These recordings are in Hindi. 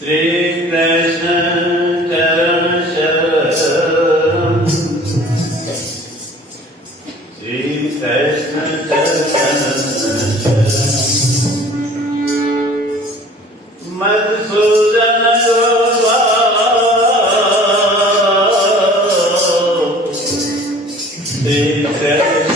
श्री कृष्ण चरण शरणम श्री कृष्ण चरण मधुसूदन श्री कृष्ण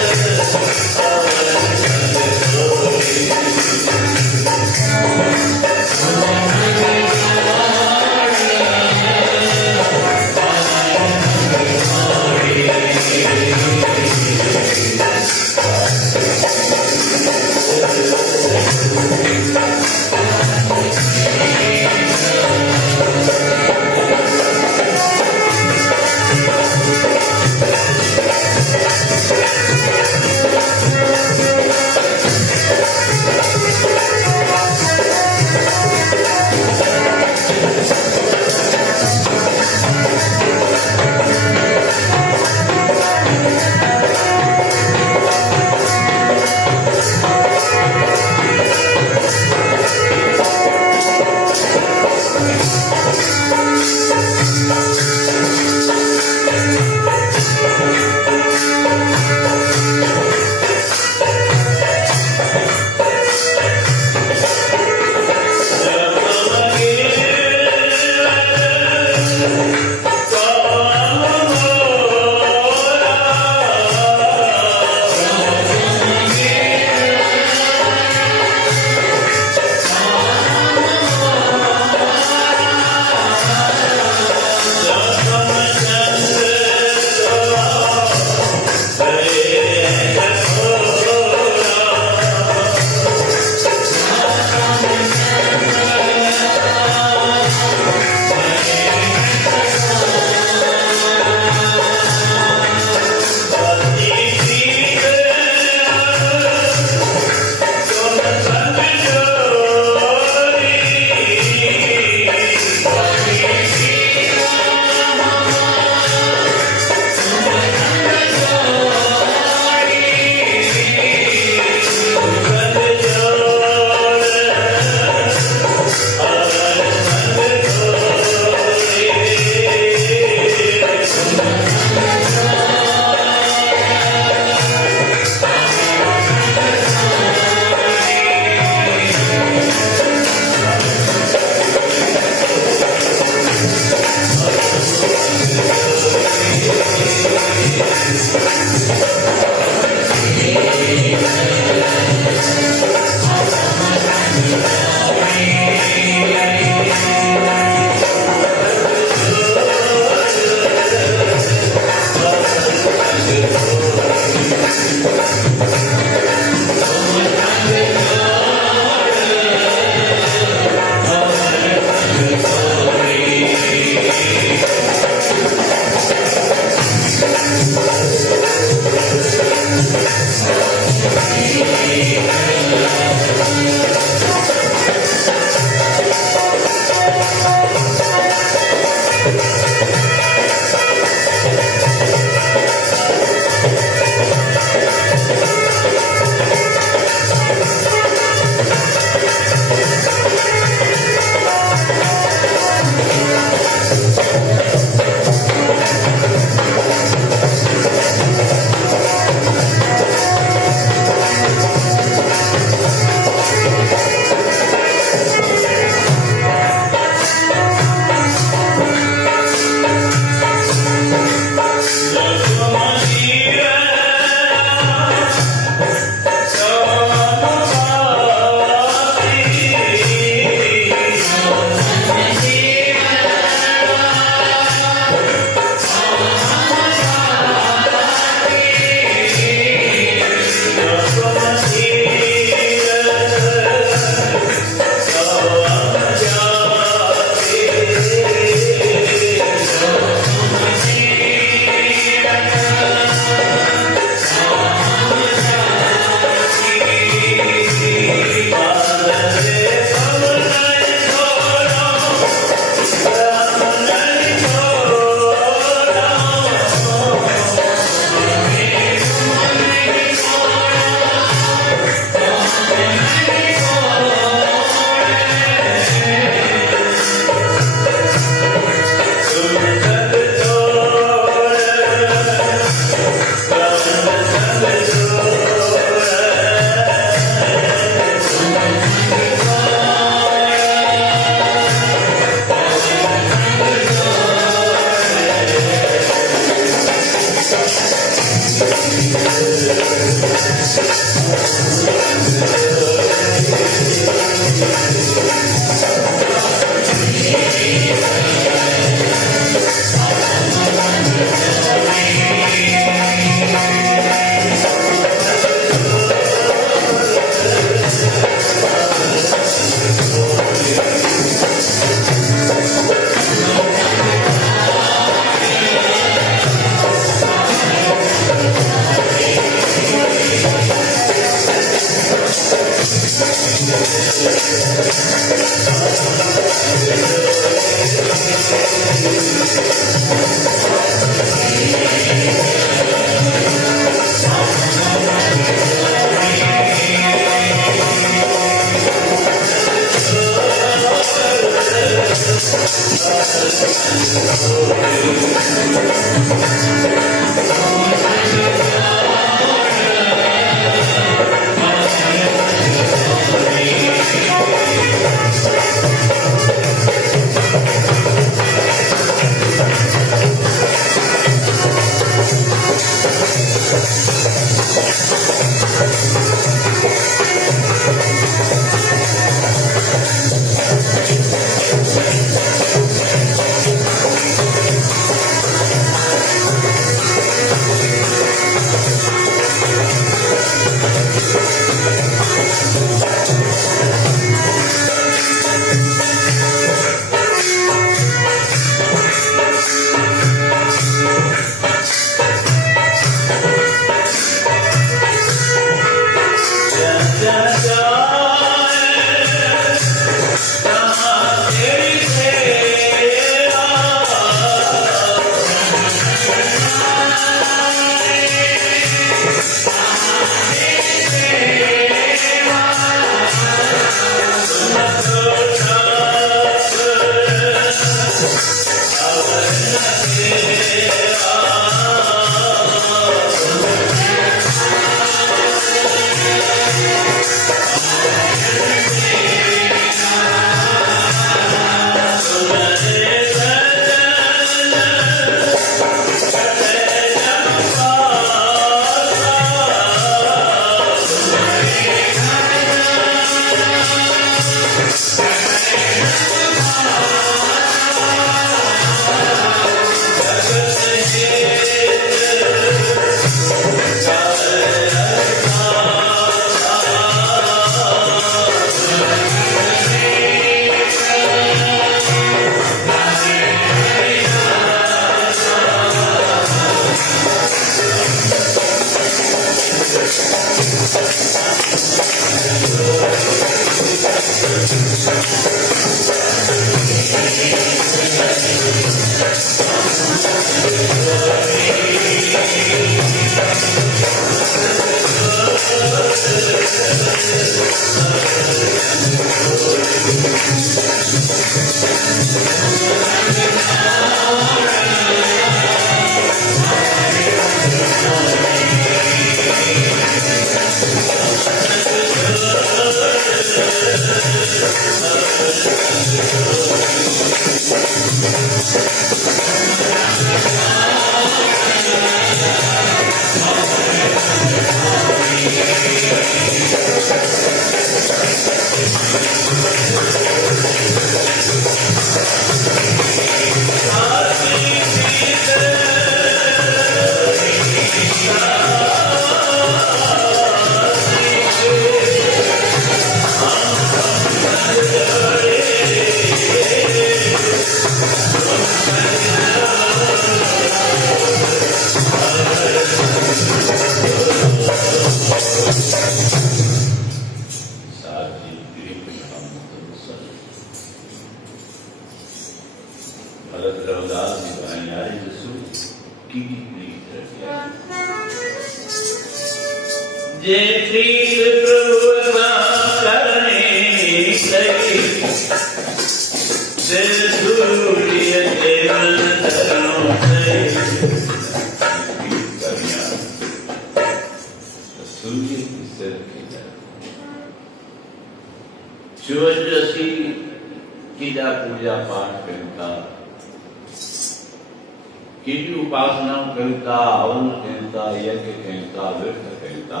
केटी उपासना करता, हवन कहता, यज्ञ कहता, व्रत कहता,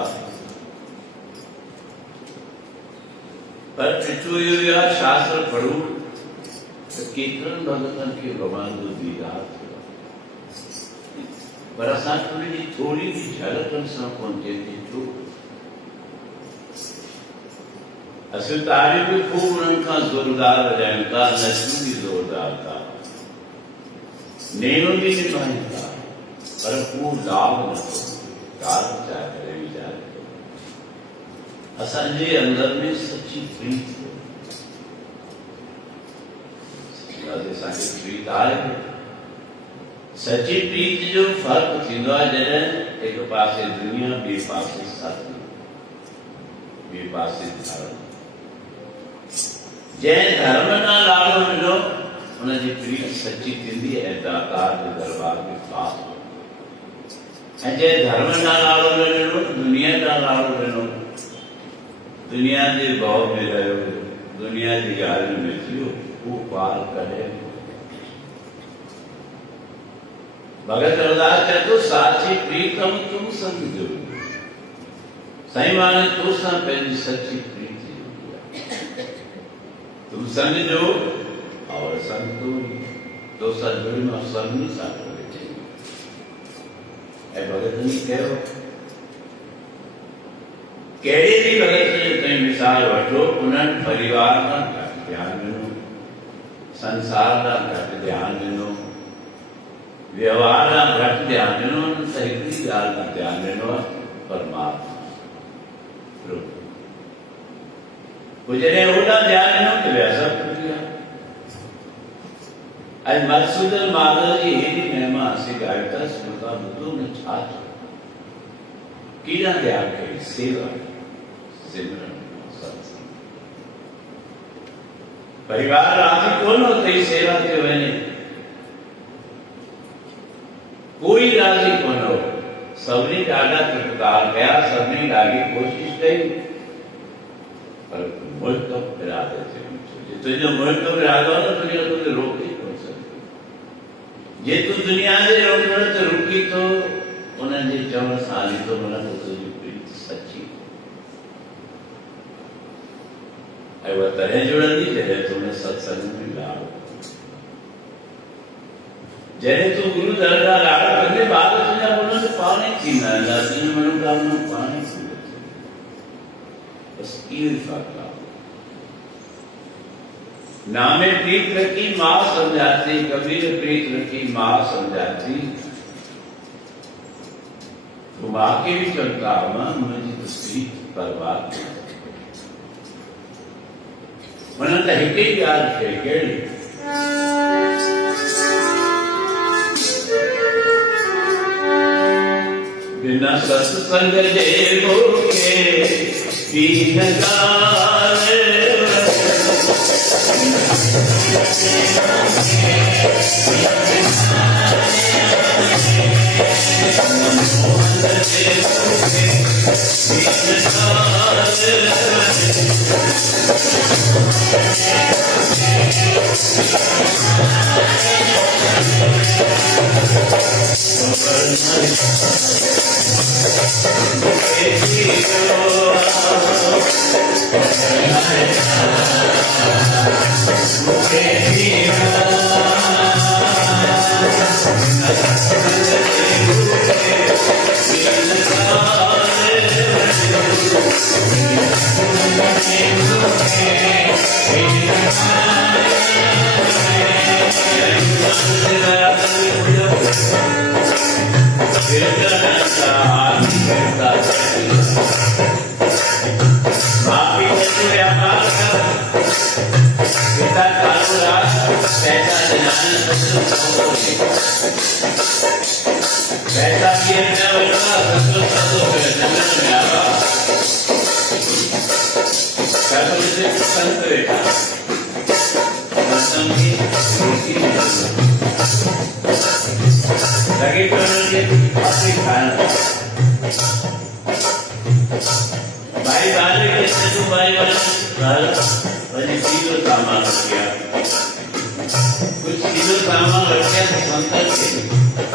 पर पिछू शास्त्र पढ़ू तो कीर्तन भगवान के भगवान जो दीदा पर असां थोड़ी भी झलकनि सां पहुचे थी छो असि तारीफ़ भी खूब उन्हनि खां ज़ोरदार वॼाइनि था, नचूं बि ज़ोरदार था, नेणो बि निभाइनि था, पर को लाभ नथो कार चाहे करे वीचार असांजे अंदर में सच्ची प्रीत प्रीत आहे। सच्ची प्रीत जो फर्क थींदो आहे जॾहिं हिकु पासे दुनिया ॿिए पासे सत्संग, ॿिए पासे धर्म। जंहिं धर्म सां लाड़ो मिलो उनजी प्रीत सच्ची थींदी ऐं दातार जे दरबार में पास, ऐं जंहिं धर्म सां लाड़ो न ॾिनो, दुनिया सां लाड़ो ॾिनो, दुनिया जे भव में रहियो, दुनिया जी ॻाल्हियुनि में थियो, वो पार कॾहिं भगत रविदास चए थो साची प्रीतम तुम संग जो साईं माने तो सां पंहिंजी सच्ची प्रीत तुम संग जो और संग तो सां जुड़ियो संग सां ऐं भगत ने कयो कहिड़े बि भगत जो कई मिसाल वठो, उन्हनि परिवार खां घटि ध्यानु ॾिनो, संसार खां घटि ध्यानु ॾिनो, व्यवहार खां घटि ध्यानु ॾिनो, त हिकिड़ी ॻाल्हि खां ध्यानु ॾिनो आहे परमात्मा। पोइ जॾहिं होॾां ध्यानु ॾिनो त ॿिया सभु टुटी विया। अॼु मधुसूदन माधव जी हेॾी महिमा असीं ॻाल्हि था सुनता ॿुधो न छा थियो, कीअं ध्यानु कई, सेवा सिमरन सत्संग, परिवार राजी कोन हो तई सेवा के वने, कोई राजी कोन हो, सभिनी ॾाढा तत्काल कया, सभिनी ॾाढी कोशिश कई, पर मुल्क इरादे थे तुझो मुल्क इरादो न दुनिया तुझे रोके कोन सघे। जे तू दुनिया जे रोकण ते रुकी तो उन्हनि जे चवण सां हली तो मन तो तुंहिंजी प्रीत सची ऐं उहा तॾहिं जुड़ंदी जॾहिं तुंहिंजे सत्संग में लाड़ो, जॾहिं तूं गुरु दर खां लाड़ो कंदे ॿार तुंहिंजा मन ते पाण ई थींदा वेंदा, तुंहिंजी मनोकामना पाण ई थींदी वेंदी। बसि इहो ई फ़र्क़ु आहे। नामे प्रीत रखी मां समझाती, कबीर प्रीत रखी मां समझाती, तुम आके भी चलता मां मुंहिंजी त प्रीत परवाह मन त हिकु ई ॻाल्हि थे कहिड़ी बिना सत्संग जे मूंखे पीन ॻाल्हि भाई बाले के सजू भाई वाले किलो सामान रख गया, कुछ किलो सामान रख गया तो संतर के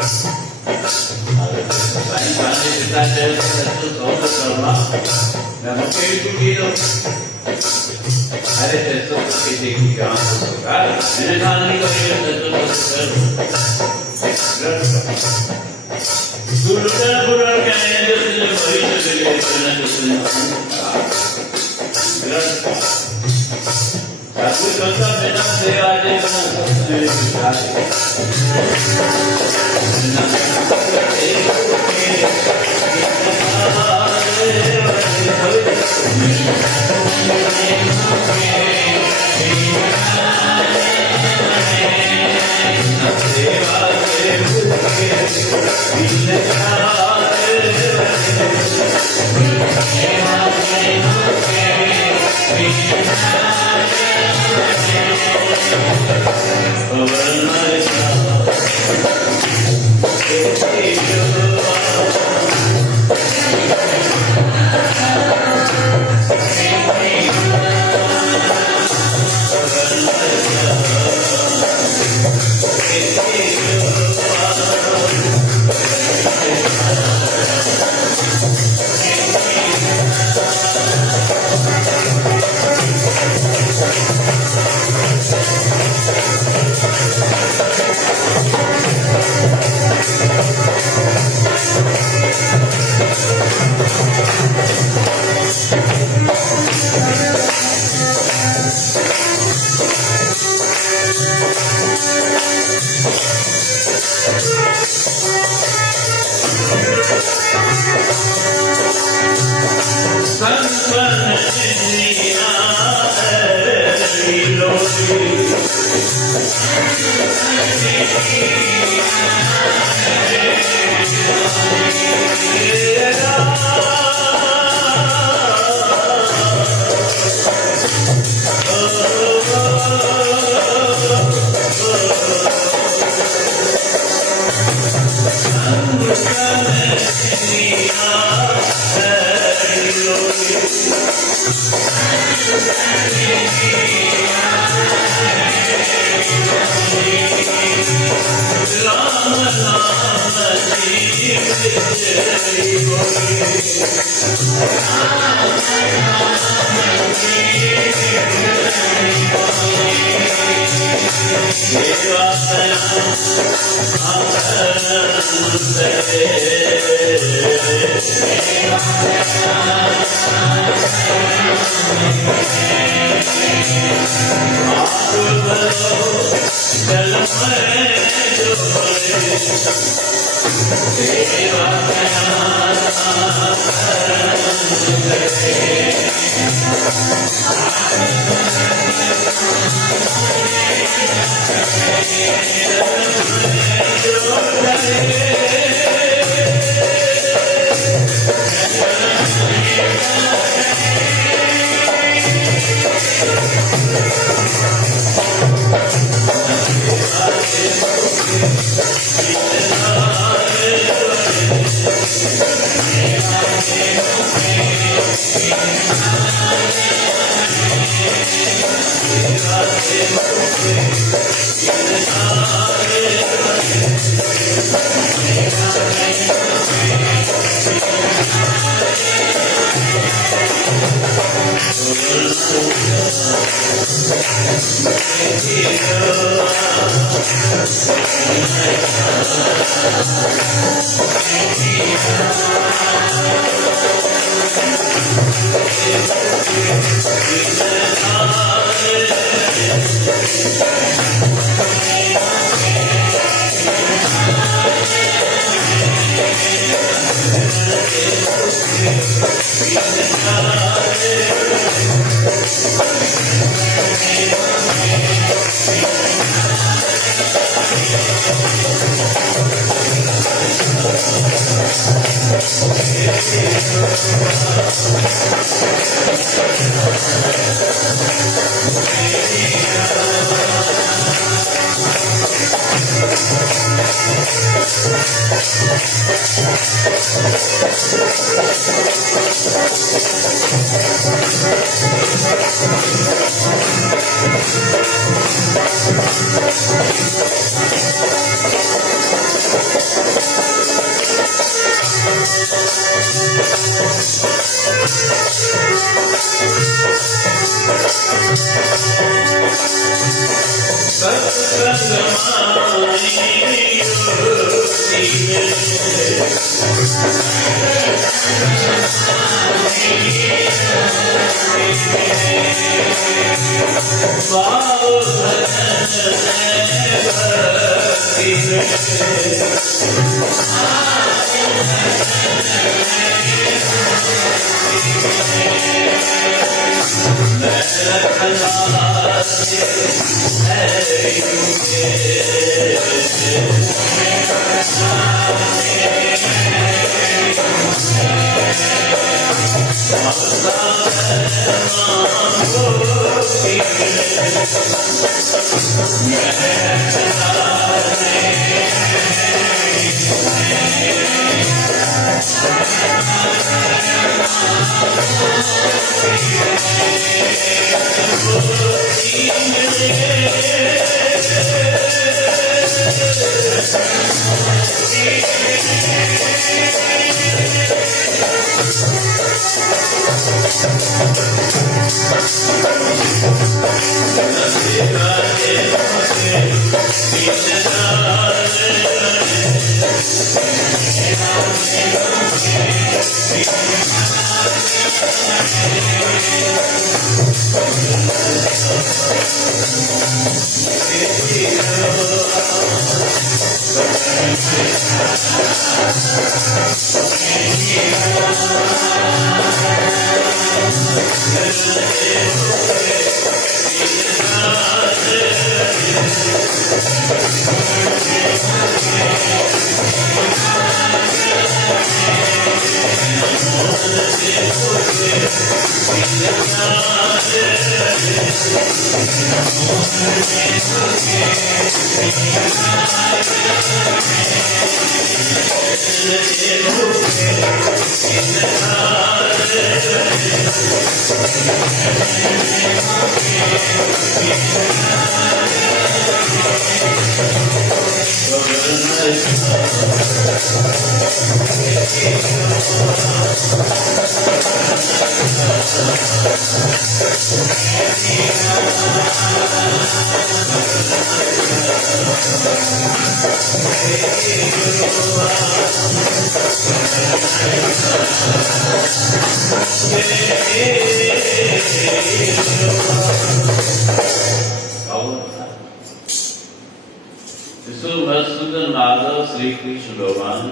मधुसूदन माधव श्री कृष्ण भगवान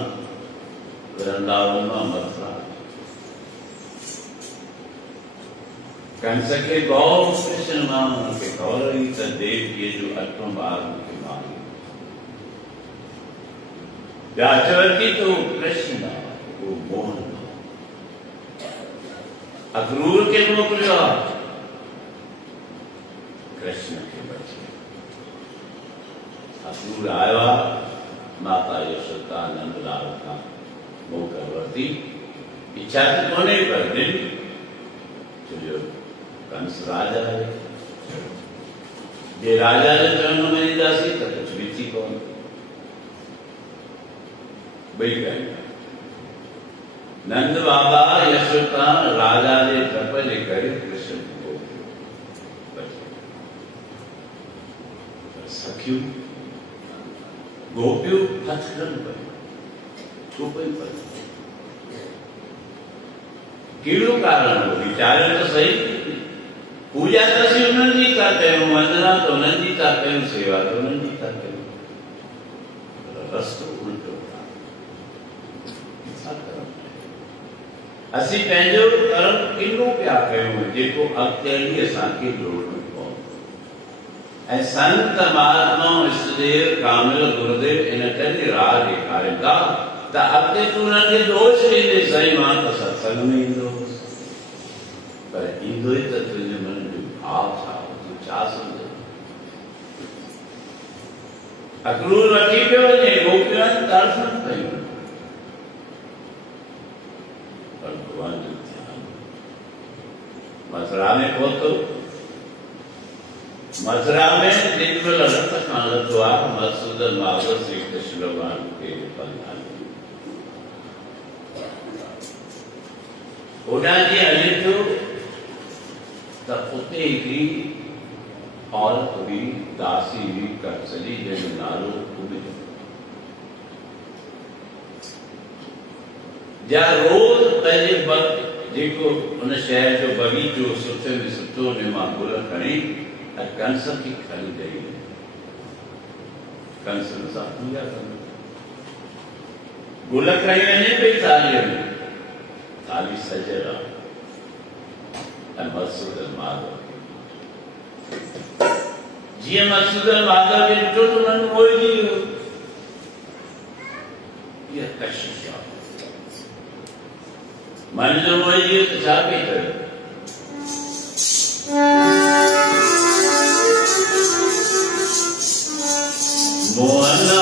वृंदावन में मथुरा कंस के गौ कृष्ण नाम के गौरी देव के जो अष्टम बार के मांगे व्याचवती तो कृष्ण वो मोहन अक्रूर के मोकलिया कृष्ण के बच्चे अक्रूर आया माता यशोदा नंदलाल का मोकरवर्ती इच्छा होने पर दिन तो जो कंस राजा है ये राजा ने चरण में दासी तो कुछ भी थी कौन भाई कहेंगे नंद बाबा यशोदा राजा ने तपले करे कृष्ण को सख्यू गोप्यू हथकन पर छुपई पर कीड़ो कारण हो विचार तो सही पूजा तो सी उन्हनि जी था कयूं वंदना तो उन्हनि जी था कयूं सेवा तो उन्हनि जी था कयूं रस्तो उल्टो असी पंहिंजो कर्म किनो पिया कयूं जेको अॻिते हली असांखे लोड़ में पवंदो ऐं संत महात्मा इष्टदेव कामिल गुरुदेव इन करे राह ॾेखारिनि था त अॻिते तूं उन्हनि खे दोष ॾींदे साईं मां त सत्संग में ईंदो पर ईंदो ई त तुंहिंजे मन जो भाव छा तूं छा सम्झो अक्रूर वठी पियो वञे गोपियूं तड़फनि पयूं पर भगवान जो ध्यान मथुरा में पहुतो मथुरा में जेॾीमहिल रथ खां लथो आहे मधुसूदन माधव श्री कृष्ण भगवान खे बंधायो होॾां जीअं हले थो त उते हिकिड़ी औरत हुई दासी हुई कटसली जन नारो उबिज जा रोज पंहिंजे वक़्तु जेको उन शहर जो बगीचो सुठे में सुठो ने मां गुल खणी ऐं कंस खे खणी ॾेई कंस सां पूजा कंदो गुल खणी वञे पई थालीअ में थाली सजल आहे ऐं मधुसूदन माधव जीअं मधुसूदन माधव खे ॾिठो त मन मोहिजी वियो इहा कशिश आहे मन जो मोहिजी वियो त छा पई करे मोहना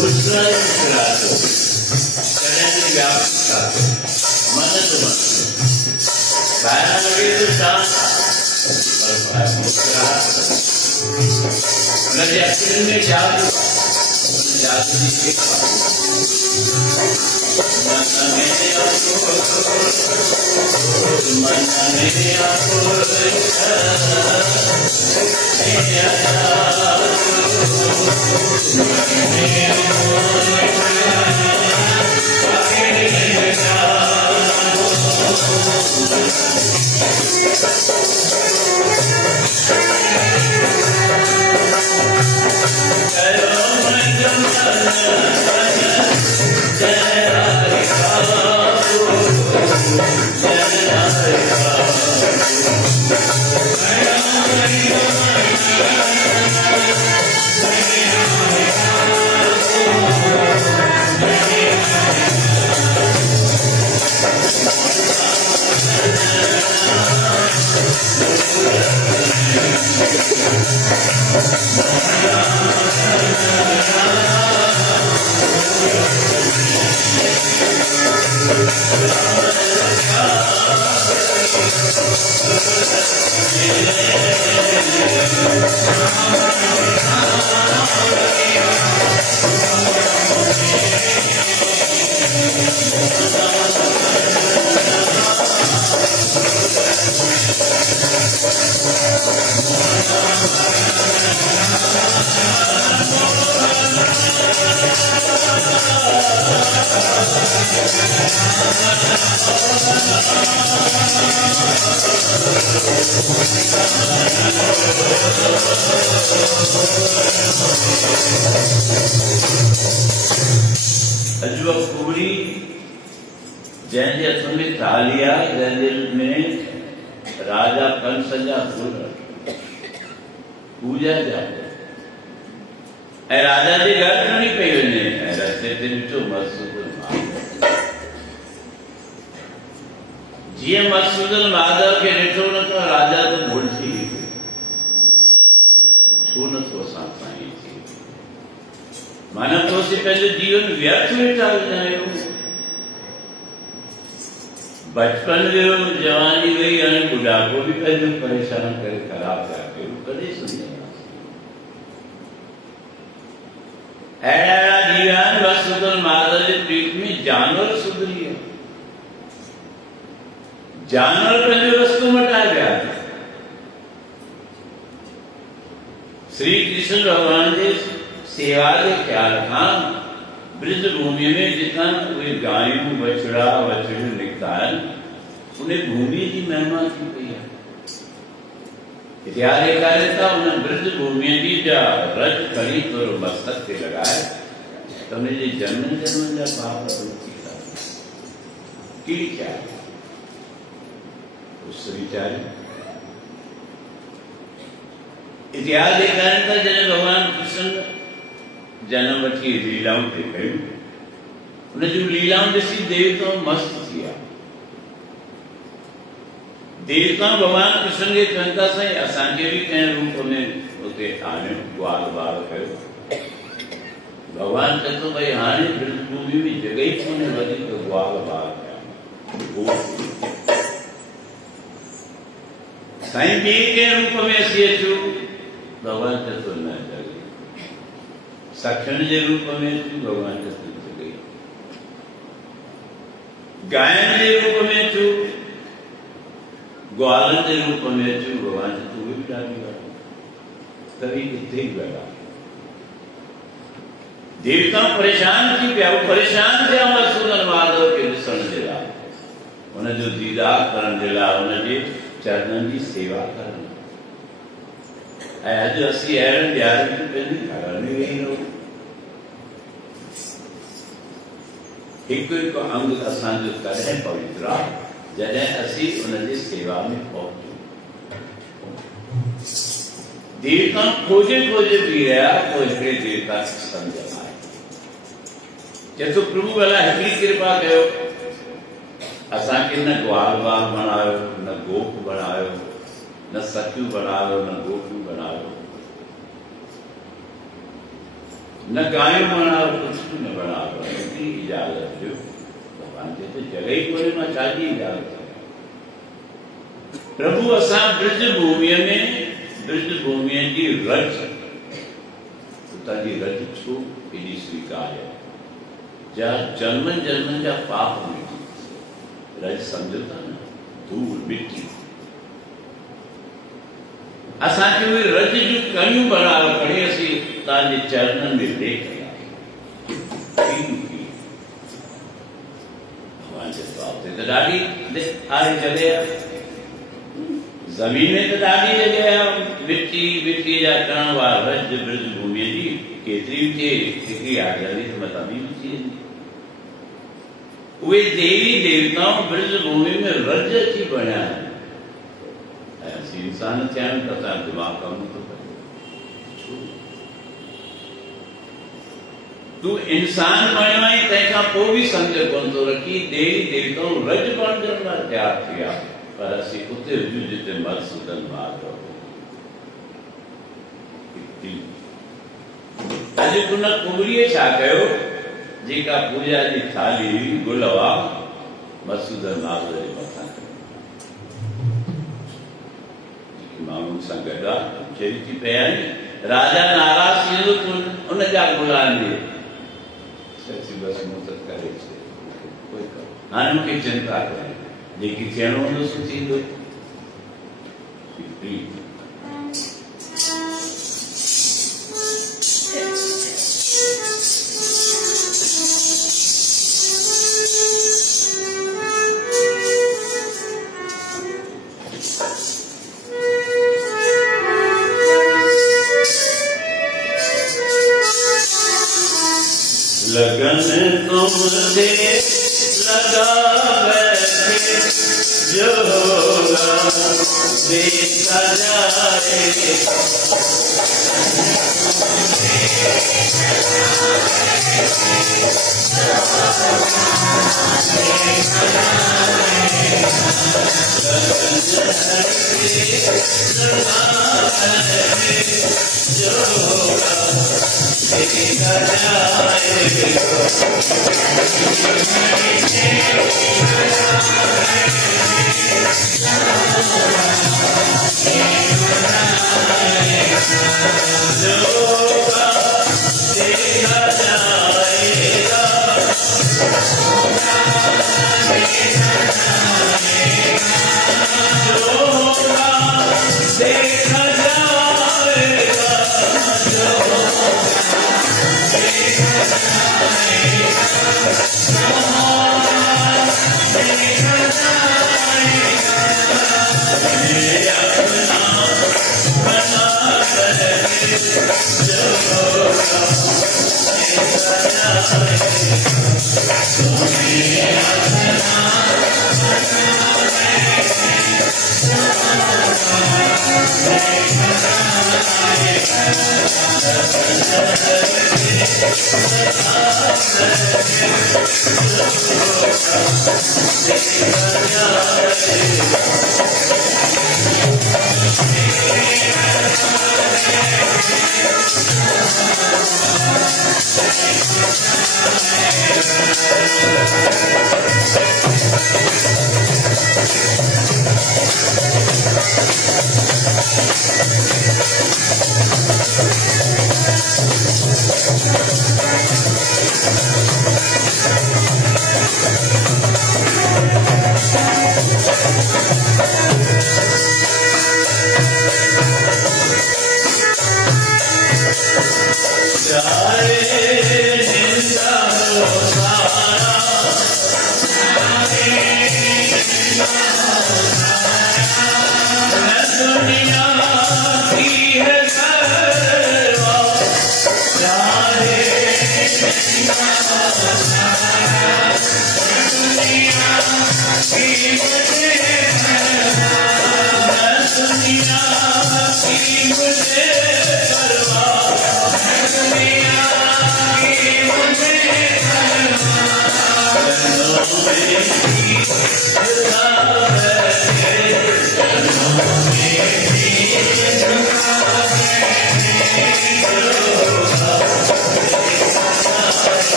मुस्कुराए मुस्कुराते चढ़ने व्यापकता मन तो मन बाहर लगे तो शांत और मुस्कुराते अगर एक्सीडेंट में जादू जादू की अजूबा कुबड़ी जैसे असमी थालिया जैसे में राजा कंस जा फूल पूजा जाते ऐं राजा जे घर खणी पई वञे ऐं रस्ते ते ॾिठो मधुसूदन माधव जीअं मधुसूदन माधव खे ॾिठो न त राजा तो भुलिजी वियो छो नथो असां साईं थी माना तोसी पंहिंजो जीवन व्यर्थ वेठा विञायो बचपन वियो जवानी वई हाणे बुढ़ापो बि पंहिंजो परेशान करे ख़राब पिया कयो कॾहिं सम्झंदासीं अहिड़ा जीवन मधुसूदन माधव जे पीठ में जानवर सुधरी विया जानवर पंहिंजो रस्तो मटाए विया श्री कृष्ण भगवान जे सेवा के ख्याल खां ब्रज भूमि में जितना उहे गायूं बछड़ा वछड़ियूं निकता आहिनि उन भूमि की महिमा थी पई आहे इतिहास ॾेखारे था उन ब्रज भूमि जी जा रज खणी थोरो मस्तक ते लॻाए त उनजे जन्म जन्म जा पाप दूर थी था कहिड़ी चाहे उसरी चाहे इतिहास ॾेखारे था जॾहिं भगवान कृष्ण जन्म वठी लीलाऊं ते कयूं उन जूं लीलाऊं ॾिसी देवता मस्त थी विया देवता भगवान कृष्ण खे चवनि था साईं असांखे बि कंहिं रूप में उते आणियो ग्वाल बाल कयो भगवान चवे थो भई हाणे ब्रजभूमि में जॻह ई कोन्हे वधीक ग्वाल बाल कया साईं ॿिए कंहिं रूप में असीं अचूं भगवान चवे थो न सखण जे रूप में अचूं भगवान चवे थो जॻह गायन जे रूप में अचूं ग्वालन जे रूप में अचूं भगवान चवे थो उहे बि ॾाढी ॻाल्हि तॾहिं किथे ई ॻाल्हि देवता परेशान थी पिया परेशान थिया मधुसूदन माधव खे ॾिसण जे लाइ हुनजो दीदार करण जे लाइ हुनजे चरणनि जी सेवा करण ऐं अॼु असीं अहिड़नि ॾियारियुनि खे पंहिंजे घर में वेही रहूं हिकु हिकु अंग असांजो तॾहिं पवित्र आहे जॾहिं असीं उनजी सेवा में पहुचूं देवता खोजे खोजे बि रहिया पोइ हिकिड़े देवता खे सम्झ में आयो चए थो प्रभु भला हिकिड़ी कृपा कयो असांखे न ग्वाल बाल बणायो न गोप बणायो न सखियूं बणायो न गोपियूं बणायो न गायूं बणायो कुछ बि न बणायो एतिरी इजाज़त ॾियो भॻवान चए थो जॻह ई कोन्हे मां छाजी इजाज़त ॾियां प्रभु असां ब्रज भूमीअ में ब्रज भूमीअ जी रज उतां जी रज छो एॾी स्वीकार्य जा जन्मनि जन्मनि जा पाप मिटी रज सम्झो था न धूल मिटी असांखे उहे रज जूं कणियूं बणायो खणी असीं तव्हांजे चरणनि में लेख भॻवान जे बाप ते त ॾाढी आहे जॻह ज़मीन में त ॾाढी जॻह आहे मिटी मिटीअ जा कण वारा रज ब्रज भूमीअ जी केतिरी बि थिए हिकिड़ी आज़ादी त मथां बि थी वेंदी उहे देवी देवताऊं ब्रज भूमि में रज अची बणिया आहिनि ऐं असीं इंसान थिया आहियूं त असांजो दिमाग़ कमु नथो करे तूं इंसान बणियो आहीं तंहिंखां पोइ बि सम्झ कोन थो रखी देवी देवताऊं रज बणजण लाइ तयारु थी विया पर असीं उते हुजूं जिते मधुसूदन माधव अॼु हुन कुबरीअ छा कयो जेका पूजा जी थाली हुई गुल हुआ मधुसूदन माधव जे मथां माण्हुनि सां गॾु आहे चई थी पिया आहिनि राजा नाराज़ थी वेंदो तूं उन जा गुल आंदे बसि मूं त करे छॾे हाणे मूंखे चिंता करे जेकी थियणो हूंदो सो थींदो लगन तुमसे लगा बैठे जो होगा देखा जाए जो होगा देखा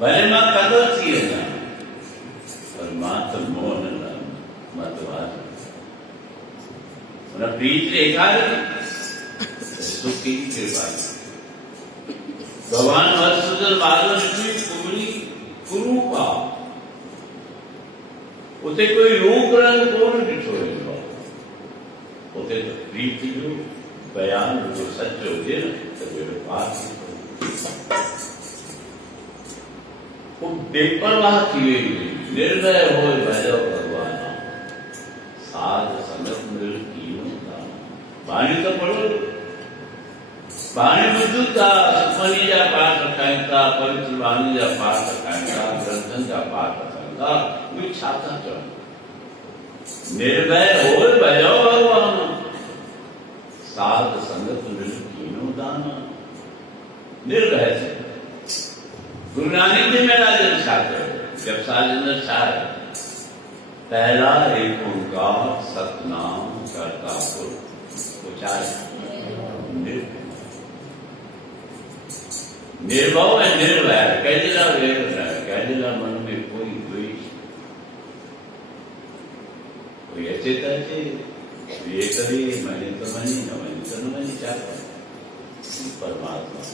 भले मां कदर थी वञा पर मां त मोह न मत वार उन प्रीत ॾेखारी सुखी कृपा भगवान मधुसूदन माधव की कुमरी कुरूपा उते कोई रूप रंग कोन ॾिठो वेंदो उते तो प्रीत जो बयान जो सच हुजे न त जहिड़ो पार वो बेपरवाह थी वही निर्दय हो भजो भगवान साध संगत मिल कीनो पानी तो पढ़ो पानी बुद्धू था सुखमनी जा पाठ रखाइन था पवित्र वाणी जा पाठ रखाइन था ग्रंथन जा पाठ रखाइन था वे छाता चढ़ निर्भय हो भजो भगवान साध संगत मिल कीनो दाना निर्भय से गुरु नानक देव मेरा जब छात्र जब साल चार पहला एक ओंकार सतनाम करता निर्भव है निर्वैर कहला वेर कहला मन में कोई द्वेष कोई अचेता है ये कभी मैंने तो मनी न मनी तो न मनी चाहता परमात्मा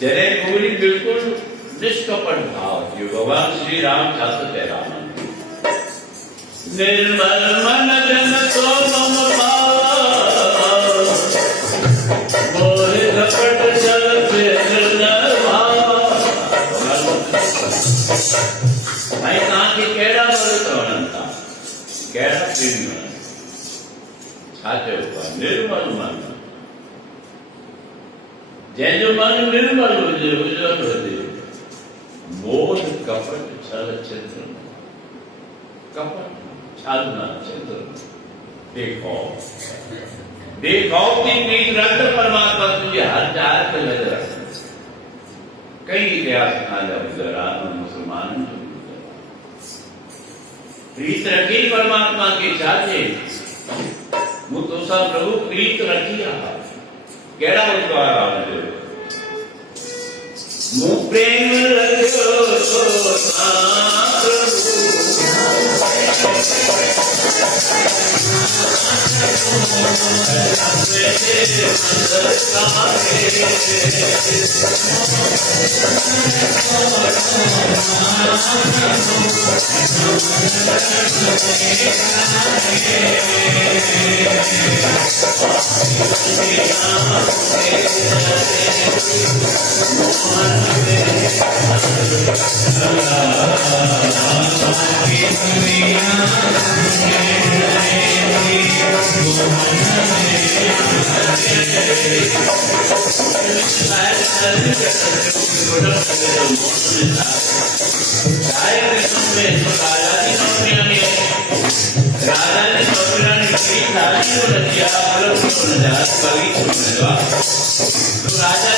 जरे पूरी बिल्कुल निष्कपट भाव जो भगवान श्री राम शास्त्र कह रहा निर्मल मन जन तो मम भाव मोहि कपट जल निर्मल भाव भाई कहाँ के केड़ा बोले तो अनंता केड़ा प्रेम छाते ऊपर निर्मल मन जैसे मन निर्मल हो जाए उज्जवल हो जाए मोह कपट छल छिद्र कपट छलना छिद्र देखो देखो की प्रीत रख परमात्मा तुझे हर चार पे नजर रख कई इतिहास ना जब गुजरा मुसलमान प्रीत रखी परमात्मा के चाहे मुतोसा प्रभु प्रीत रखी केड़ा उद्वार आवजे मु प्रेम रखो राजा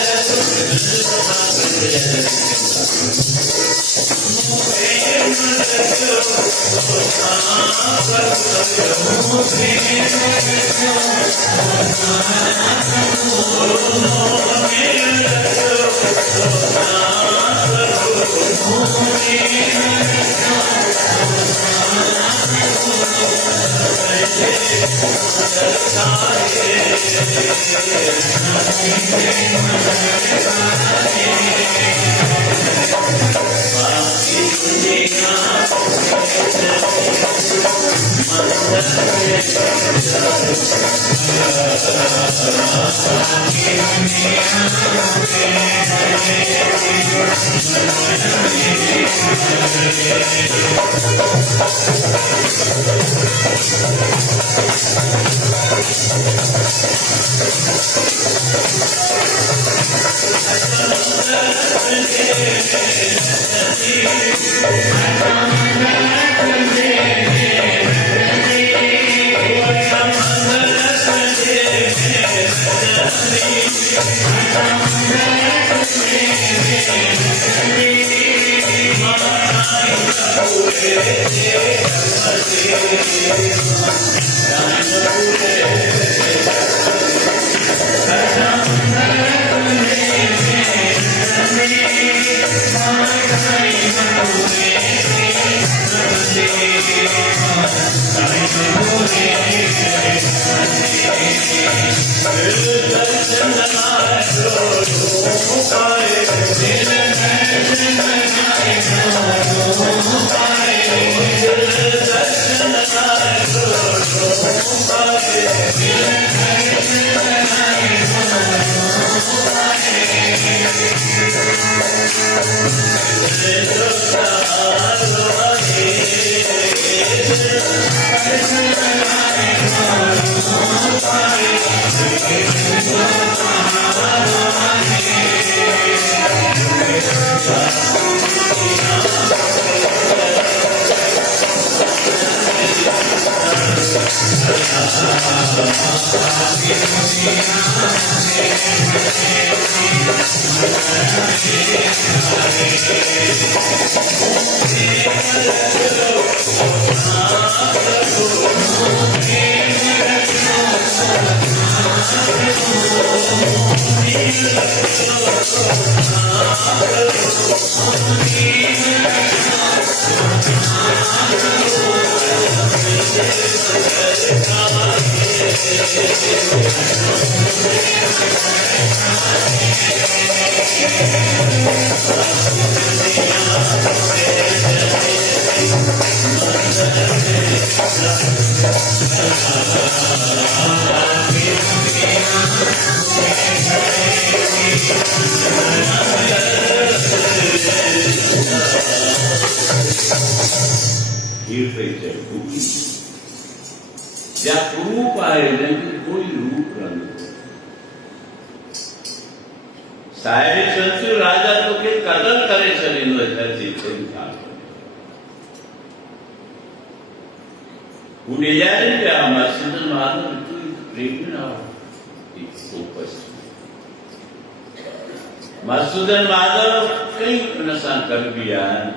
मधुसूदन माधव कई नसान कर बियान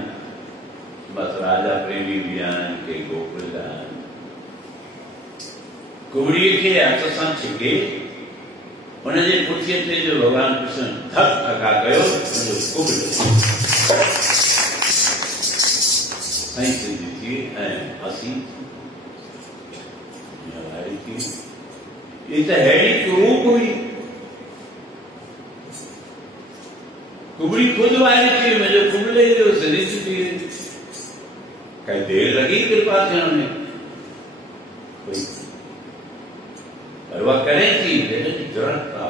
बस राजा प्रेमी बियान के गोकुलदान कुबड़ी के अचसन छिके उनजे पुठिए ते जो भगवान कृष्ण थक थका गयो जो कुबड़ सही सिंधी थी हसी हमारी थी ये तो हैडी क्रूप हुई कुबड़ी खुद वाली थी मुझे कुबड़े जो शरीर थी कई देर लगी कृपा से हमने कोई और वह करे थी जरूरत था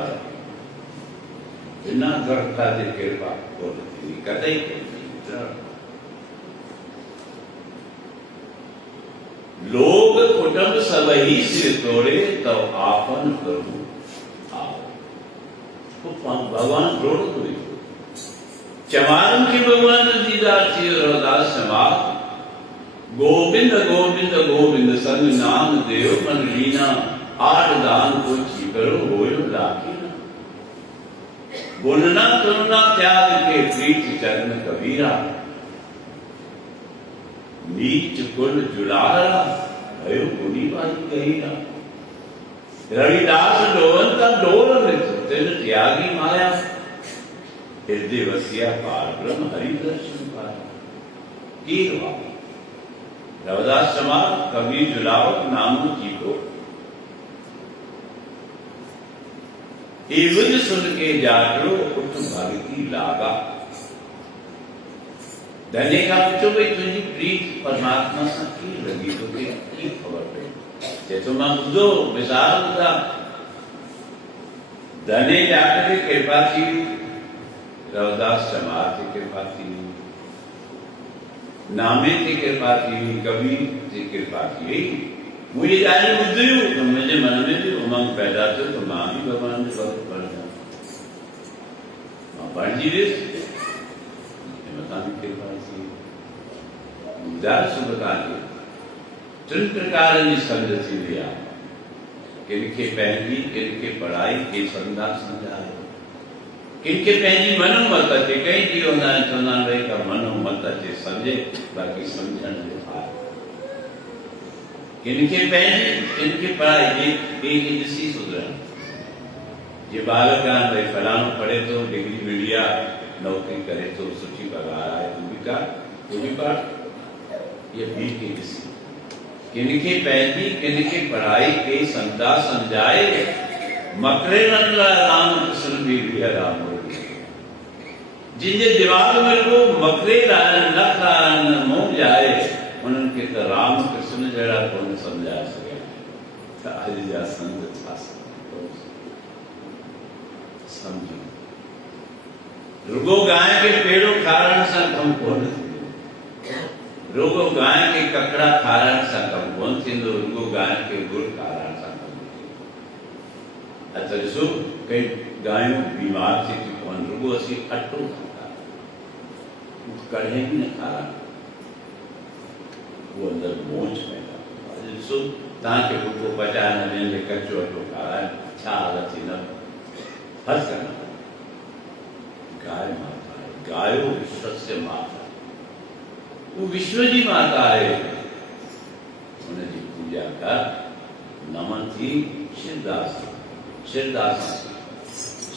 बिना जरूरत था कृपा बोलती कदई लोग कुटुंब सब ही सिर तोड़े तो आपन प्रभु आओ भगवान रोड हुई चमारन के भगवान दीदार थी रोदास समाज गोविंद गोविंद गोविंद संग नाम देव मन लीना आठ दान को छी करो होयो लाखी बोलना सुनना त्याग के प्रीत चरण कबीरा, नीच कुल जुलारा भयो गुनी बाई गहीरा। रविदास डोलता डोल मृत तिल त्यागी माया, हृदय वसिया पार ब्रह्म हरि दर्शन पाया। कीरवा रविदास समाज कबीर जुलावत नाम जी को एवं सुन के जागरो उठ भगती लागा। धने का पूछो भाई तुझी प्रीत परमात्मा से की लगी तो की खबर पे जैसे मां बुद्धो विशाल बुद्धा धने जाकर के कृपा थी रविदास समाज की कृपा थी, नामे की कृपा थी, कबीर की कृपा थी। मुझे जाने बुद्धि हूं तो मुझे मन में भी उमंग पैदा थे तो मां भी भगवान ने बहुत पढ़ जाए पढ़ जी बताने के बाद प्रकार के तीन प्रकार संगति लिया किनके पहली किनके पढ़ाई के संदा समझाए किनके पहली मनो मत थे कई दियो ना चोना रहे का मनो मत थे समझे बाकी समझण दे पाए किनके पहली किनके पढ़ाई एक दिसी सुधरण ये बालक भाई फलानो पढ़े तो डिग्री मिलिया नौकरी करे तो सुची पगार आए तू भी पढ़ ये भी की किसी किनके पहली किनके पढ़ाई के संदा समझाए मकरे नंदा राम कृष्ण भी राम जिनके दिमाग में को मकरे लख मुंह जाए उनके तो राम कृष्ण जरा कौन समझा सके आज जा संत समझो रुगो गाय के पेड़ों कारण सा कम कौन रुगो गाय के ककड़ा कारण सा कम कौन थी रुगो गाय के गुड़ कारण सा कम अच्छा सो कई गायों बीमार थी कि कौन रुगो असी अट्टो खाता कढ़े भी न खा वो अंदर मोच पैदा सो ताकि उनको बचा न ले कच्चो अट्टो खा रहा है छा हालत थी न हर्ष करना गाय माता है गायो विश्व से माता वो विश्व जी माता है उन्हें जी पूजा का नमन थी शिरदास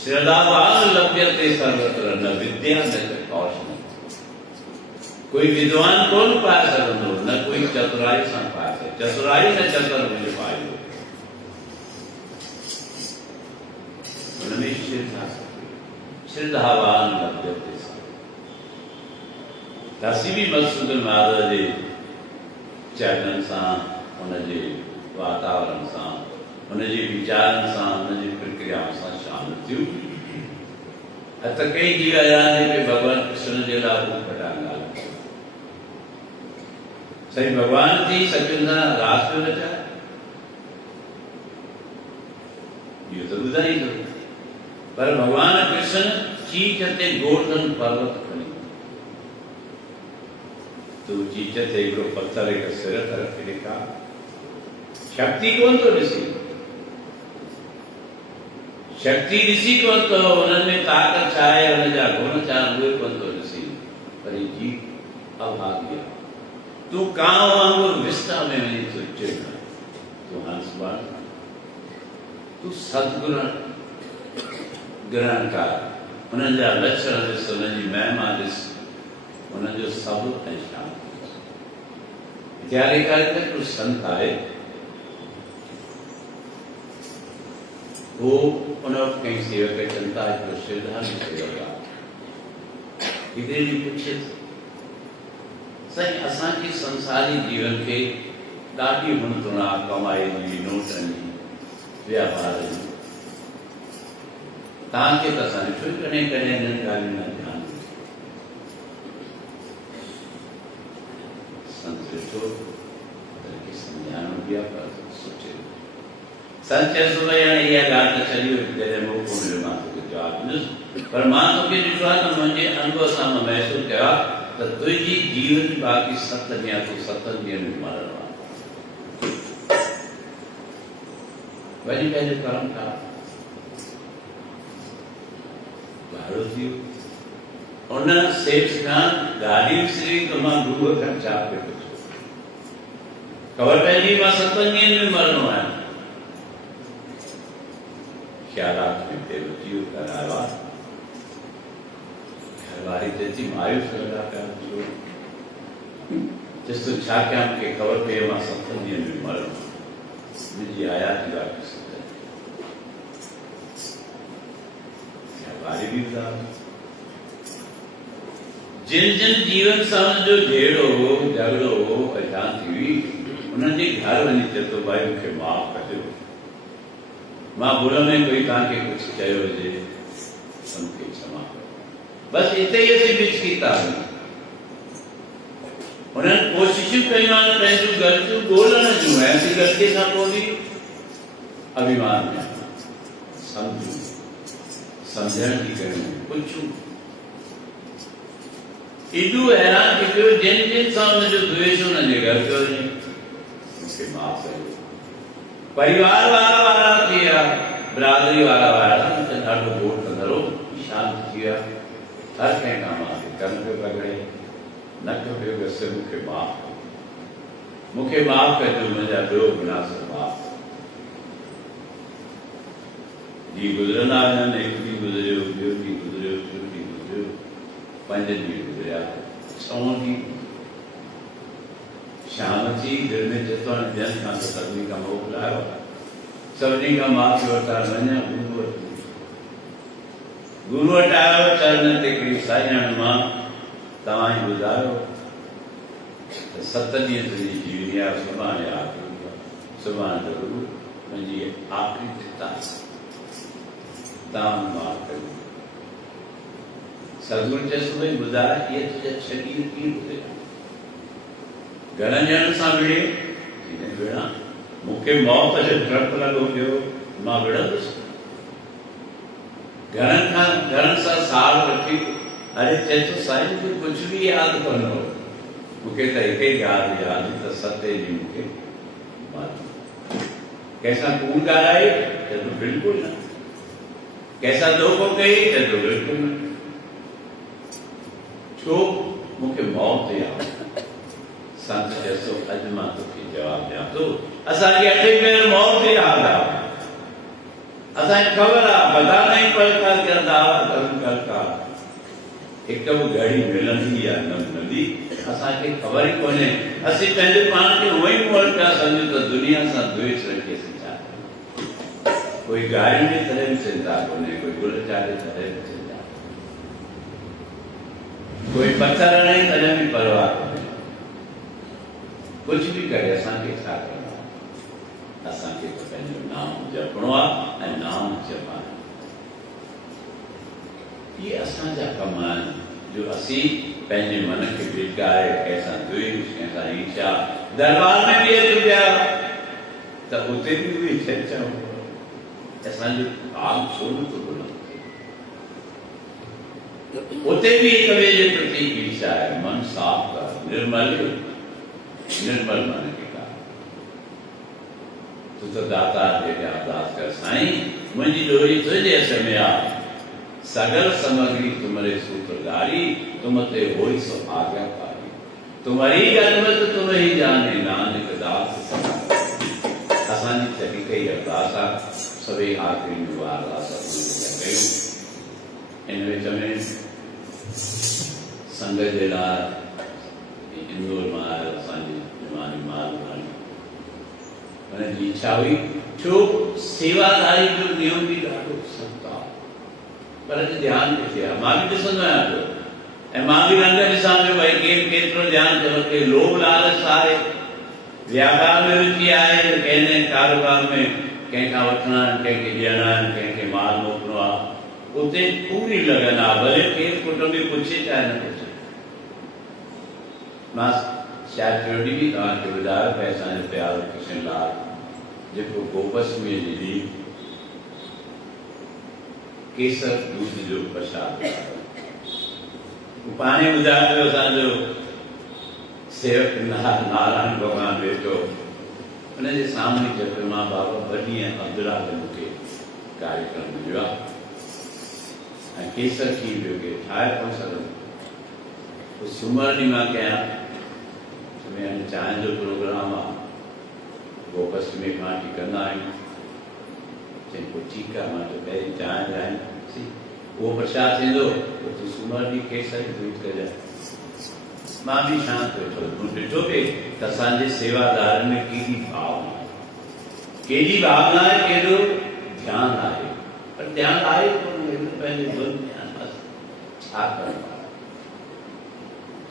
श्रद्धावान लभ्यते सर्वत्र न विद्या न कौशल कोई विद्वान कौन पाए सकते न कोई चतुराई सा पाए चतुराई न चतुर मुझे पाई श्रद्धावान लभ्यते दासी भी मधुसूदन महाराज जे चरणन सां उनजे वातावरण सां उनजे वीचारन सां उनजी प्रक्रियाउनि सां शामिल थियूं त कई जीव आहिनि जेके भगवान कृष्ण जे लाइ हू फटा ॻाल्हि साईं भगवान थी सघंदा रास पियो रचाए इहो त ॿुधाईंदो पर भगवान कृष्ण चीच ते गोवर्धन पर्वत खणी तो चीच ते हिकिड़ो पत्थर हिकु सिर तरफ़ ॾेखा शक्ति कोन थो ॾिसी शक्ति ॾिसी कोन थो हुननि में ताक़त छा आहे हुनजा गुण छा उहे कोन थो ॾिसी पर जीव अभागी तूं कांव वांगुरु विस्टा में वञी थो चिड़ तूं हंस बाण तूं सदगुण ग्रहण कर उन्हनि जा लक्षण ॾिस उन्हनि जी महिमा ॾिस उन्हनि जो सभु ऐं शान त्यारे करे त हिकिड़ो संत आहे वो उन वक़्तु कंहिं सेवक जनता हिकिड़ो श्रद्धालु सेवक आहे हिकिड़े ॾींहुं पुछे साईं असांजी संसारी जीवन खे ॾाढी हुणतुण आहे कमाई जी नोटनि जी व्यापार जी तव्हांखे त असां ॾिठो ई कॾहिं कॾहिं हिननि ॻाल्हियुनि में ध्यानु संत ॾिठो तॾहिं सम्झाइणो बि आहे पर सोचे संत चयोसि भई हाणे इहा ॻाल्हि त चली वई जॾहिं मौक़ो मिलियो मां तोखे जवाबु ॾिनुसि पर मां तोखे ॾिठो आहे त मुंहिंजे अनुभव सां मां महसूसु कयो आहे त तुंहिंजी जीवन बाक़ी 7 ॾींहं तूं 7 ॾींहंनि में मरणो आहे वरी पंहिंजो कर्म कर ठाड़ो थी उन सेठ खां गाड़ी विसरी तो मां गुरु खां चाप पे पुछो खबर पहली मां 7 ॾींहनि में मरणो आहे ख्यालात में देवतियो करावा घरवारी चची मायूस लगा कर जो जिस तो छा क्या के खबर पे मां 7 ॾींहनि में मरणो मुझे आया थी बात घरवारी भी था जिन जिन जीवन सां जो ढेड़ो झगड़ो अशांति हुई उन्हनि जे घर वञी चए थो भाई मूंखे माफ़ कजो मां भुल में कोई तव्हांखे कुझु चयो हुजे उनखे क्षमा कयो बसि हिते ई असीं बिचकीता उन्हनि कोशिशूं कयूं आहिनि पंहिंजूं ग़लतियूं ॻोल्हण जूं ऐं असीं ग़लती सां पोइ बि अभिमान में सम्झूं सम्झण जी कयूं पुछूं एॾो हैरान थी पियो जिन जिन सां हुनजो द्वेष हुनजे घर पियो वञे मूंखे माफ़ कयो परिवार वारा थी विया बिरादरी वारा मूंखे ॾाढो गोड़ कंदड़ो शांत थी विया हर कंहिं खां मां कन पियो पकड़े नक पियो घसे मूंखे माफ़ कजो मुंहिंजा ॿियो गुनाह सब माफ़ ॾींहुं गुज़रंदा आहिनि हिकु ॾींहुं गुज़रियो ॿियो ॾींहुं गुज़रियो टियों ॾींहुं गुज़रियो 5 ॾींहं गुज़रिया 6 ॾींहुं शाम थी दिल में चतो ॿियनि खां त सभिनी खां मोकिलायो सभिनी खां माफ़ी वठाए वञा गुरू वटि आयो चरण ते हिकिड़ी साईं मां तव्हां ई ॿुधायो त 7 ॾींहं तुंहिंजी जीवनी आहे सुभाणे आख़िरी सुभाणे त गुरू मुंहिंजी आख़िरी चिता तव्हां माफ़ कयो सतगुरु चयसि भई ॿुधाए इहे तुंहिंजा 6 ॾींहं कीअं गुज़रिया घणनि ॼणनि सां विड़े विड़ा मूंखे मौत जो डपु लॻो पियो मां विड़ंदुसि घणनि सां साल वठी अरे चए थो साईं मूंखे कुझु बि यादि कोन हो मूंखे त हिकु ई ॻाल्हि यादि त 7 ॾींहं मूंखे कंहिंसां कूड़ ॻाल्हाई चए थो बिल्कुलु न कंहिंसां धोखो कई चए थो बिल्कुलु न छो मूंखे मौत यादि संत चएसो अॼु मां तोखे जवाबु ॾियां थो असांखे 8 भेर मौत यादि आहे असांखे ख़बर आहे बता नहीं पड़ता करदा करता हिकु बि घड़ी मिलंदी या न मिलंदी असांखे ख़बर ई कोन्हे असीं पंहिंजे पाण खे उहो ई मोड़ पिया सम्झूं त दुनिया सां द्वेष रखी असीं छा कोई गाड़ियुनि जी तरह बि चिंता कोन्हे कोई गुल चाढ़े तरह बि चिंता कोई पत्थर हणे तॾहिं बि परवाह कोन्हे कुछ भी करे असांखे छा करणो आहे असांखे त पंहिंजो नाम जपणो आहे ऐं नाम जपाइणो ये असांजा कम आहिनि जो असीं पंहिंजे मन खे भिटकाए कंहिंसां द्वेष कंहिंसां ईर्ष्या दरबार में बि अचूं पिया त उते बि उहे चर्चा असांजो काम छो नथो बुलंद उते बि हिक ॿिए जे प्रति ईर्ष्या आहे मन साफ़ कर निर्मल मन के का तू तो दाता जेके अरदास कर साईं मुंहिंजी डोरी तुझे हथ में आ सगल सामग्री तुम्हारे सूत्रधारी तुम ते होई सो आज्ञाकारी तुम्हारी जन्मत तुम ही जाने नानक दास असांजी चकी कई अरदास आहे सभई आख़िरी में अरदास कयूं इन विच में संग जे लाइ इंदौर में आयो असांजी हुनजी इच्छा हुई छो सेवादारी जो नियम बि ॾाढो सख़्तु आहे पर ध्यानु किथे आहे मां बि ॾिसंदो आहियां पियो ऐं मां बि रंग ॾिसां पियो भई केतिरो ध्यानु कयो के लोभ लालच आहे व्यापार में रुचि आहे कंहिं कारोबार में कंहिंखां वठणा आहिनि कंहिंखे ॾियणा आहिनि कंहिंखे माल मोकिलिणो आहे उते पूरी लगन आहे भले केरु कुटुंबी पुछे चाहे न पुछे मां शायदि टियों ॾींहुं बि तव्हांखे ॿुधायो पिया असांजो प्यारो किशन लाल जेको गोपस में ॾिनी केसर दूध जो प्रसाद पाणी ॿुधायो पियो असांजो सेवक नारायण भॻवान वेठो उनजे सामने चयो पियो मां बाबा 2 ॾींहं अब्दुला में मूंखे कार्यक्रम मिलियो आहे केसर खीर जो के ठाए कोन सघंदो तो सूमर ॾींहुं मां कयां सुम्हियल चांहि जो प्रोग्राम आहे वो पश्चिमी पार्टी कंदा आहियूं चई पोइ ठीकु आहे मां त पहिरीं चांहि ठाहींदासीं उहो प्रसाद थींदो पोइ तूं सूमर ॾींहुं केसर दूध कजांइ मां बि शांति वेठो मूं ॾिठो पिए त असांजे सेवादारनि में केॾी भावना केॾी भावना आहे केॾो ध्यानु आहे पर ध्यानु आहे कोन पंहिंजे धुन में छा करणो आहे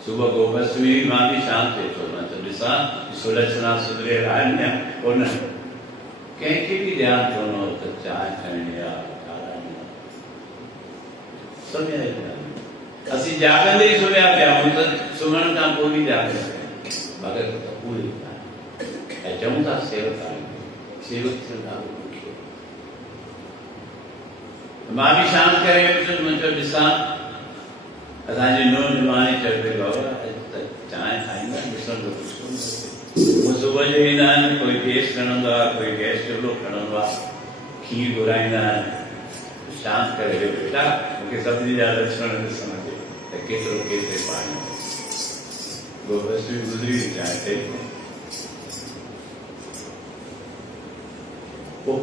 सुबुह को बस में मां बि शांति वेठो मां त ॾिसां सुलक्षणा सुधरियल आहिनि या कोन कंहिंखे बि ध्यानु कोन हो त चांहि खाइणी आहे खाराइणी आहे सुम्हियल असीं जाॻंदे ई सुम्हिया पिया आहियूं त सुम्हण खां पोइ बि जाॻे मगर त पूरी ऐं चऊं था सेवक आहियूं सेवक थियणु ॾाढो ॾुखियो मां बि शांति करे वेठुसि मुंहिंजो ॾिसां असांजी नूंहं निमाणी चयो पई बाबा त चांहि खाईंदा ॾिसण जो कुझु कोन उहो सुबुह जो ईंदा आहिनि कोई गैस खणंदो आहे कोई गैस चुल्हो खणंदो आहे खीर घुराईंदा आहिनि शांति करे वेठा मूंखे सभिनी जा लक्षण ॾिसण खे त केतिरो केतिरे पाणी वो बस भी गुजरी चाहे थे वो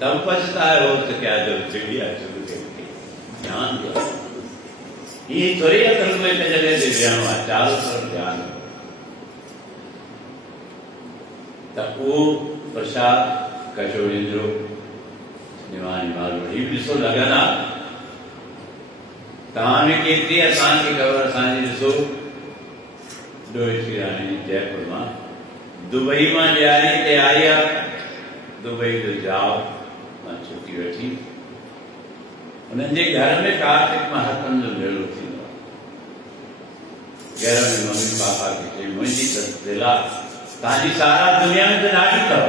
तब पछता है वो तो क्या जब चिड़िया चुग के ध्यान दिया ये थोड़ी अकल में चले थे ध्यान चारों तरफ ध्यान तब वो प्रसाद कचौड़ी जो निवानी मालूम ये भी सो लगना तव्हां केतिरी असांखे ख़बर असांजी ॾिसो डोही श्रीरानी जयपुर मां दुबई मां ॾियारी ते आई आहे दुबई जो जाओ मां छुटी वठी उन्हनि जे घर में कार्तिक महात्म जो मेलो थींदो आहे घर में मम्मी पापा खे चई मुंहिंजी त दिलि आहे तव्हांजी सारा दुनिया में त ॾाढी अथव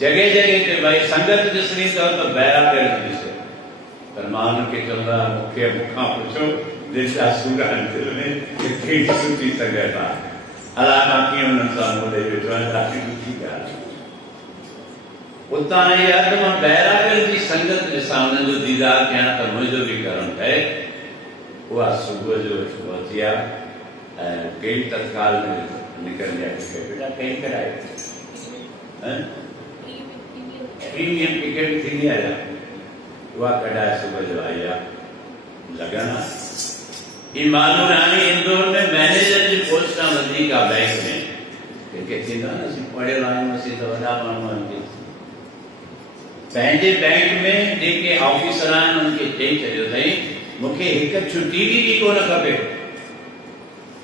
जॻह जॻह ते भई संगत ॾिसणी अथव त ॿाहिरां करे ॾिसो पर मां उनखे चवंदो आहियां मूंखे मूंखां पुछो दिलि जा सूर आहिनि दिलि में केतिरी सुठी संगत आहे अलाए मां कीअं उन्हनि सां मुंहुं ॾेई वेठो आहियां ॾाढी सुठी ॻाल्हि उतां इहा त मां ॿाहिरां जी संगत ॾिसां उन्हनि जो दीदार कयां त मुंहिंजो बि करणु ठहे उहा सुबुह जो पहुची आहे ऐं कई तत्काल में निकिरंदी आहे बेटा कई कराए प्रीमियम टिकट थींदी आहे उहा कढाए सुबुह जो आई आहे लगन आहे मालूम रानी इंदौर में मैनेजर जी पोस्टां वधीक आहे बैंक में कंहिंखे थींदो आहे न असीं पढ़ियल आहियूं असीं त वॾा माण्हू आहियूं पंहिंजे बैंक में जेके ऑफिसर आहिनि उनखे चई छॾियो अथई मूंखे हिकु छुटी बि कोन खपे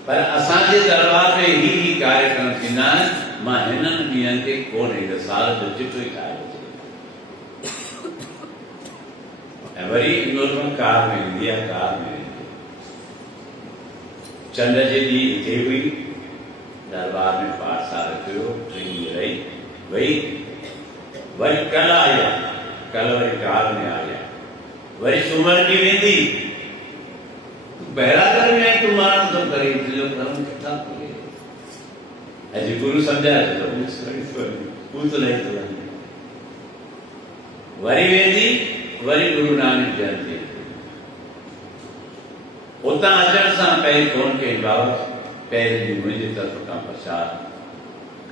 पर असांजे दरबार में ही कार्यक्रम थींदा आहिनि मां हिननि ॾींहंनि ते कोन ईंदुसि साल जो चिठो ई ठाहे वरी इंदौर में कार में ईंदी आहे कार में चंड जे ॾींहुं हिते हुई दरबार में पाठशाला कयो 3 ॾींहं रही वई वरी कल आई आहे कल वरी कार में आई आहे वरी सूमर ॾींहुं वेंदी बहरागर में तूं माण्हू थो करे तुंहिंजो कर्म किथां थो अॼु गुरू सम्झाए थो पूत नहीं थो वरी वेंदी वरी गुरु नानक जयंती उतां अचण सां पहिरीं फोन कई बाबा पहिरीं ॾींहुं मुंहिंजी तरफ़ खां प्रसाद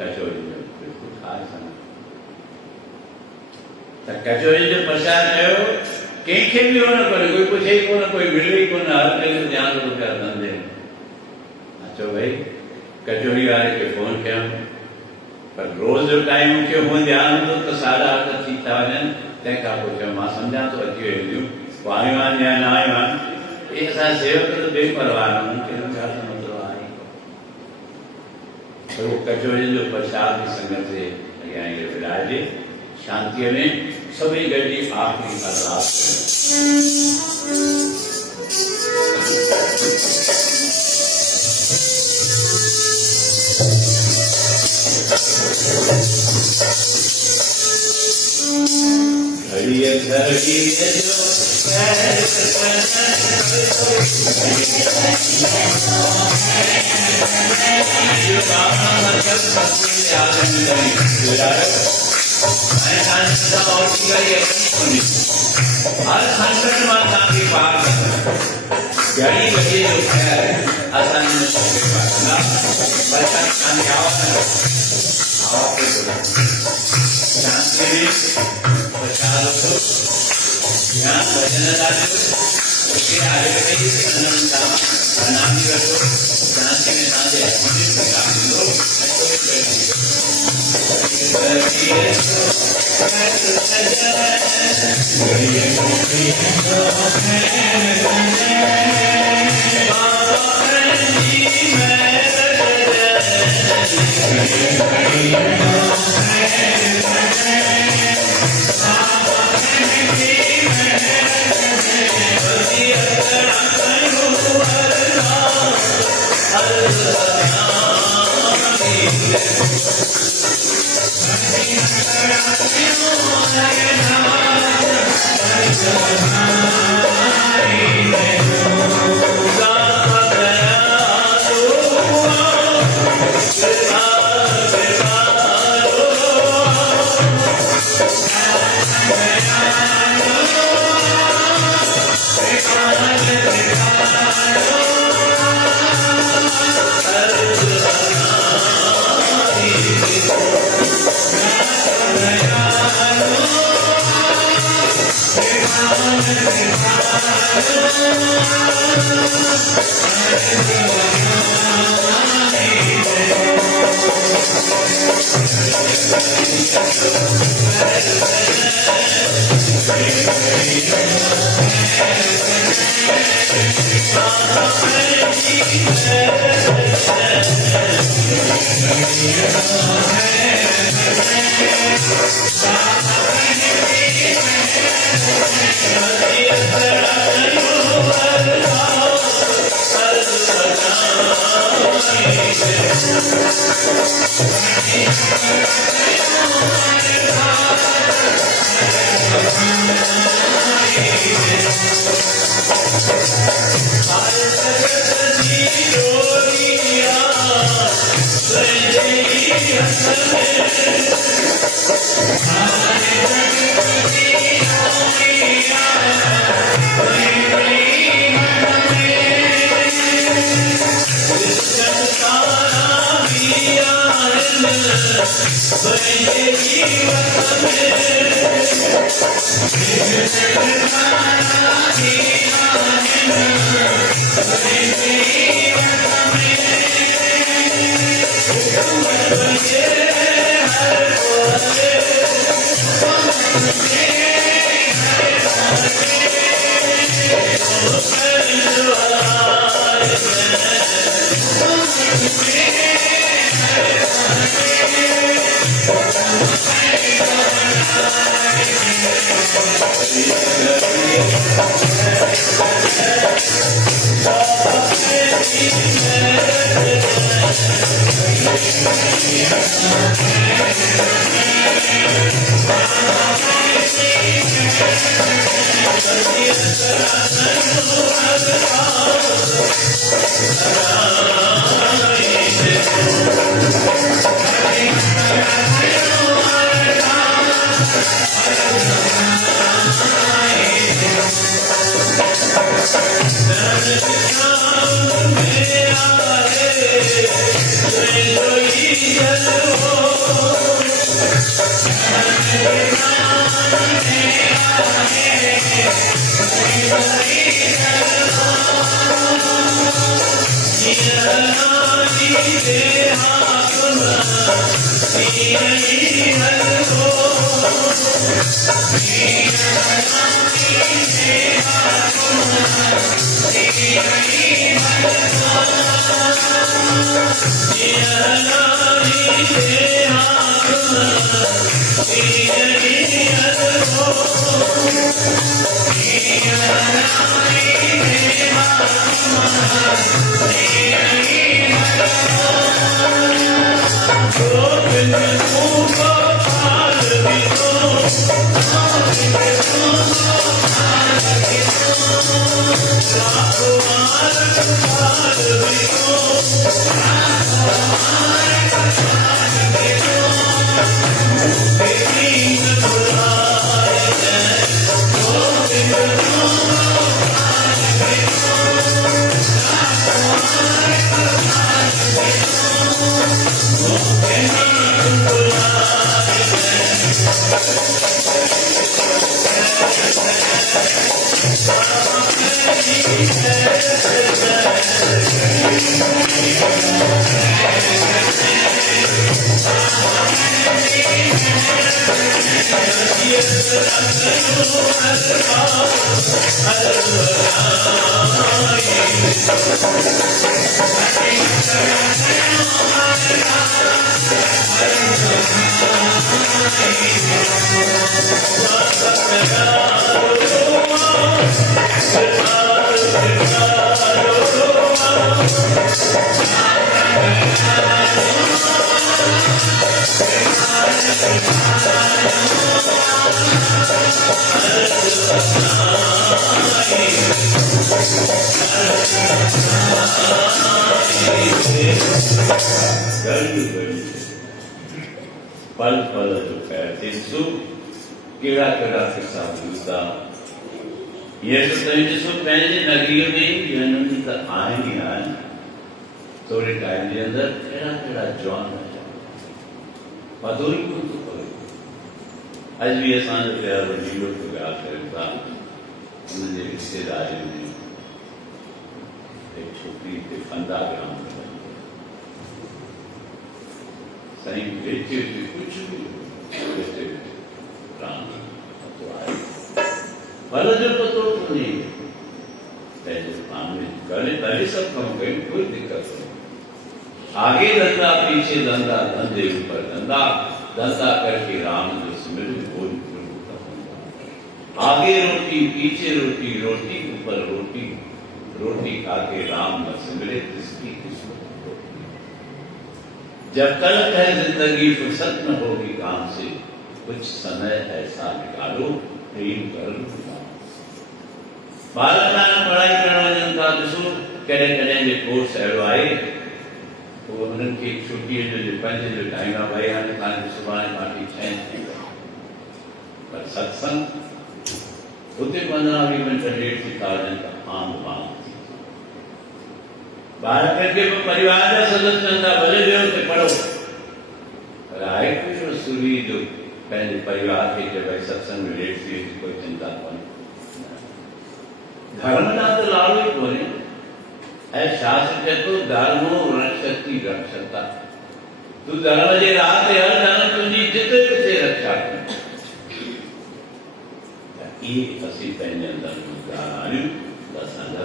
कचौड़ी जो बिल्कुलु ठाहे सघां त कचौड़ी जो प्रसाद कयो कंहिंखे बि हो न करे कोई पुछे ई कोन कोई मिले ई कोन हर कंहिंखे ध्यानु थो पिया धंधे अचो भई कचौड़ी वारे खे फोन कयूं पर रोज़ जो टाइम मूंखे हूअं ध्यानु हूंदो त 8:30 थी था वञनि तंहिंखां पोइ चयो मां सम्झां थो अची वेंदियूं पोइ आयूं आहिनि या न आयूं आहिनि इहे असां सेवक त बेपरवाह न उनखे छा मतिलबु आहे त उहो कचौड़ियुनि जो प्रसाद जी संगत जे अॻियां इहो विराइजे शांतीअ में सभई गॾिजी आख़िरी अरदास घड़िया घड़िया जो हर संकट में ताकि पार घड़ी बजे जो खैर आसानी में सबके पास ना बरसात खाने आओ के शांति में बचाओ तो यहाँ भजन डालो उसके आगे कहीं अनंता अनामी रखो शांति में साझे मंदिर में काम लो पल पल जो कहते सु केड़ा केड़ा किस्सा ॿुधा ये तो ॾिसो पंहिंजे नगरीअ में जननि त आहिनि ई आहिनि थोरे टाइम जे अंदरि कहिड़ा कहिड़ा जवान पतो ई कोन थो पवे अॼु बि असांजो प्यारो वीडियो ते ॻाल्हि कयूं था हुनजे रिश्तेदारी में एक छोकिरी ते फंदा ग्राम साईं वेचे कुझु बि वेचे राम पतो आहे फल जो पतो कोन्हे पंहिंजे पाण में करे सब कम कयूं कोई दिक्कत नहीं आगे धंधा पीछे धंधा धंधे ऊपर धंधा धंधा करके राम जो सिमरन कोई आगे रोटी पीछे रोटी रोटी ऊपर रोटी रोटी खाके राम न सिमरे किसकी किस्मत होगी जब तक है जिंदगी फुर्सत न होगी काम से कुछ समय ऐसा निकालो प्रेम कर बालक पढ़ाई करण वञनि था ॾिसो कॾहिं कॾहिं जे कोर्स अहिड़ो आहे वो हुननि खे छुटीअ जो 5 जो टाइम आहे भई हाणे तव्हांखे सुभाणे पार्टी 6 थी वई पर सत्संग हुते 15-20 मिंट लेट थी था वञनि त आम बाम बालकनि खे बि परिवार जा सदस्य चवनि था भले वियो हुते पढ़ो पर आहे कोई रसूली जो पंहिंजे परिवार खे चए भई सत्संग में लेट थी वई कोई चिंता कोन्हे धर्म ना तो लाड़ो ही कोने ऐ शास्त्र चए तो धर्मो रक्षति रक्षता तू धर्म जे राह ते हर धर्म तुंहिंजी जिते किथे रक्षा करे ये असीं पंहिंजे अंदरि गुज़ार आहियूं त असांजा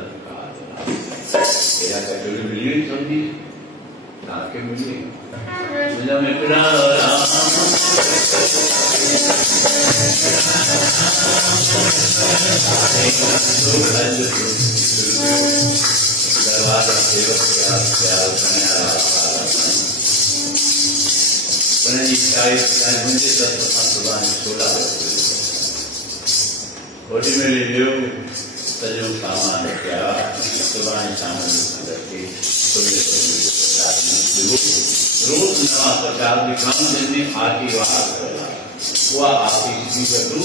एॾा कटोरियूं मिलियूं ई सम्झी तव्हांखे मिली मुंहिंजा मिठड़ा दरबार सेवक मुंहिंजे तरफ़ सां सुभाणे 16 ओॾी महिल वियो सॼो सामान कया सुभाणे शाम रोज़ नवां प्रचार दिखाऊं जंहिंमें आशीर्वाद कया उहा आशीष बि वठो